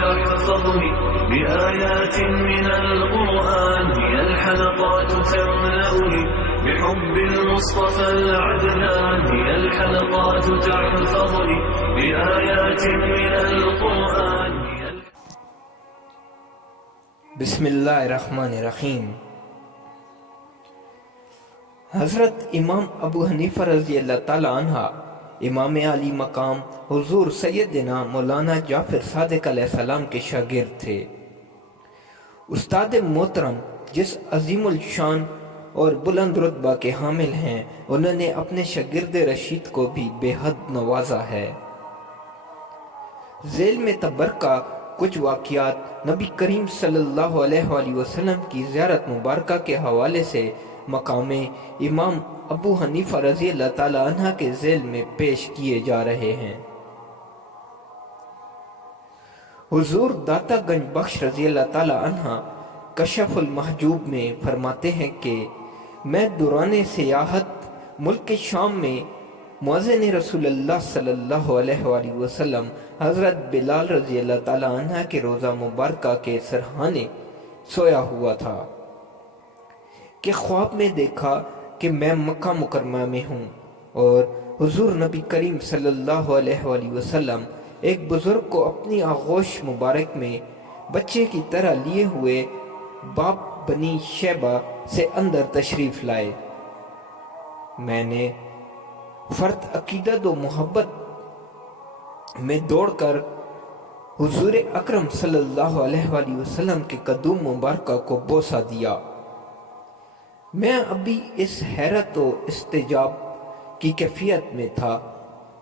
تحفظني بآيات من القرآن، هي الحلقات تملأني بحب المصطفى العدنان، هي الحلقات تحفظني بآيات من القرآن. بسم اللہ الرحمن الرحیم. حضرت امام ابو حنیفہ رضی اللہ تعالی عنہ امام علی مقام حضور سیدنا مولانا جعفر صادق علیہ السلام کے شاگرد تھے. استاد محترم جس عظیم الشان اور بلند رتبہ کے حامل ہیں، انہوں نے اپنے شاگرد رشید کو بھی بے حد نوازا ہے. ذیل میں تبرکہ کچھ واقعات نبی کریم صلی اللہ علیہ وآلہ وسلم کی زیارت مبارکہ کے حوالے سے مقام امام ابو حنیفہ رضی اللہ تعالی عنہ کے ذیل میں پیش کیے جا رہے ہیں. حضور داتا گنج بخش رضی اللہ تعالی عنہ کشف المحجوب میں فرماتے ہیں کہ میں دوران سیاحت ملک شام میں مؤذن رسول اللہ صلی اللہ علیہ وآلہ وسلم حضرت بلال رضی اللہ تعالی عنہ کے روضہ مبارکہ کے سرحانے سویا ہوا تھا کہ خواب میں دیکھا کہ میں مکہ مکرمہ میں ہوں اور حضور نبی کریم صلی اللہ علیہ وآلہ وسلم ایک بزرگ کو اپنی آغوش مبارک میں بچے کی طرح لیے ہوئے باب بنی شیبہ سے اندر تشریف لائے. میں نے فرد عقیدت و محبت میں دوڑ کر حضور اکرم صلی اللہ علیہ وآلہ وسلم کے قدوم مبارکہ کو بوسہ دیا. میں ابھی اس حیرت و استجاب کی کیفیت میں تھا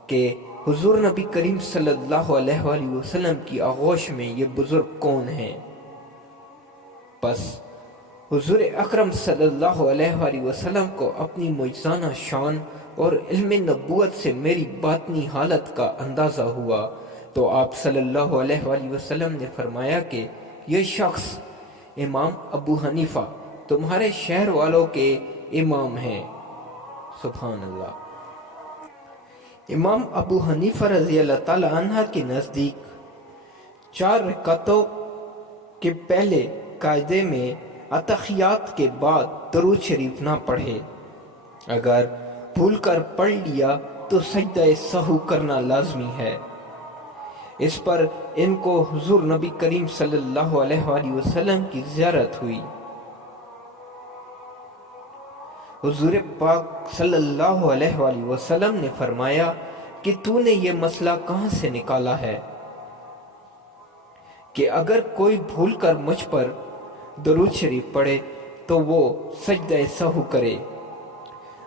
کہ حضور نبی کریم صلی اللہ علیہ وآلہ وسلم کی آغوش میں یہ بزرگ کون ہیں؟ پس حضور اکرم صلی اللہ علیہ وآلہ وسلم کو اپنی معجزانہ شان اور علم نبوت سے میری باطنی حالت کا اندازہ ہوا تو آپ صلی اللہ علیہ وآلہ وسلم نے فرمایا کہ یہ شخص امام ابو حنیفہ تمہارے شہر والوں کے امام ہیں. سبحان اللہ. امام ابو حنیفہ رضی اللہ تعالی عنہ کے نزدیک 4 رکعتوں کے پہلے قاعدے میں اتحیات کے بعد درود شریف نہ پڑھے. اگر بھول کر پڑھ لیا تو سجدہ سہو کرنا لازمی ہے. اس پر ان کو حضور نبی کریم صلی اللہ علیہ وآلہ وسلم کی زیارت ہوئی. حضور پاک صلی اللہ علیہ وآلہ وسلم نے فرمایا کہ تو نے یہ مسئلہ کہاں سے نکالا ہے کہ اگر کوئی بھول کر مجھ پر درود شریف پڑھے تو وہ سجدہ سہو کرے.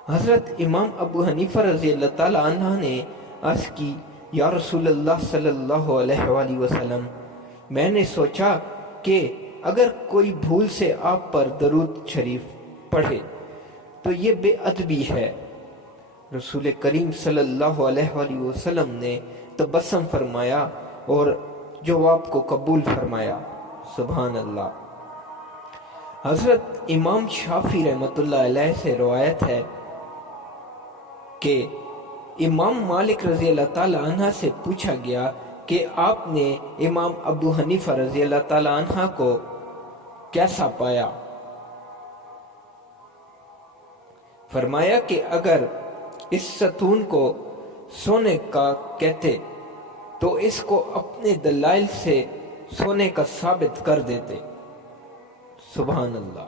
حضرت امام ابو حنیفہ رضی اللہ تعالی عنہ نے عرض کی یا رسول اللہ صلی اللہ علیہ وآلہ وسلم، میں نے سوچا کہ اگر کوئی بھول سے آپ پر درود شریف پڑھے تو یہ بے ادبی ہے. رسول کریم صلی اللہ علیہ وآلہ وسلم نے تبسم فرمایا اور جواب کو قبول فرمایا. سبحان اللہ. حضرت امام شافعی رحمۃ اللہ علیہ سے روایت ہے کہ امام مالک رضی اللہ تعالی عنہ سے پوچھا گیا کہ آپ نے امام ابو حنیفہ رضی اللہ تعالی عنہ کو کیسا پایا؟ فرمایا کہ اگر اس ستون کو سونے کا کہتے تو اس کو اپنے دلائل سے سونے کا ثابت کر دیتے. سبحان اللہ.